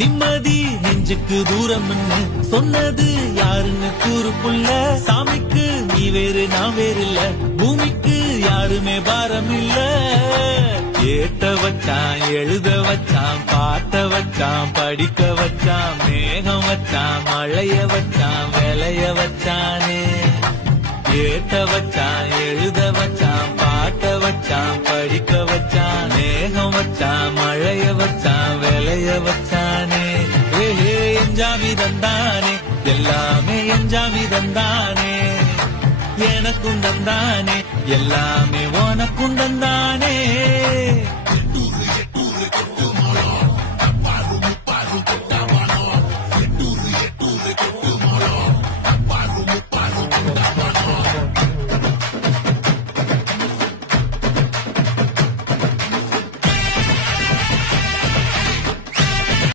நிம்மதி நெஞ்சுக்கு தூரம் சொன்னது யாருன்னு கூறுப்புள்ள சாமிக்கு நீ வேறு நான் வேறு இல்ல பூமிக்கு யாருமே பாரம் இல்ல ஏட்ட வச்சான் எழுத வச்சான் பாட்ட வச்சான் படிக்க வச்சான் மேகம் வச்சான் மழைய வச்சான் விளைய வச்சானே ஏட்ட வச்சான் எழுத வச்சான் பாட்ட வச்சான் படிக்க வச்சான் மேகம் வச்சான் மழைய வச்சான் விளைய வச்சானே ஏஹே எஞ்சாமி தந்தானே எல்லாமே எஞ்சாமி தந்தானே எனக்கும் தந்தானே எல்லாமே உனக்கும் தந்தானே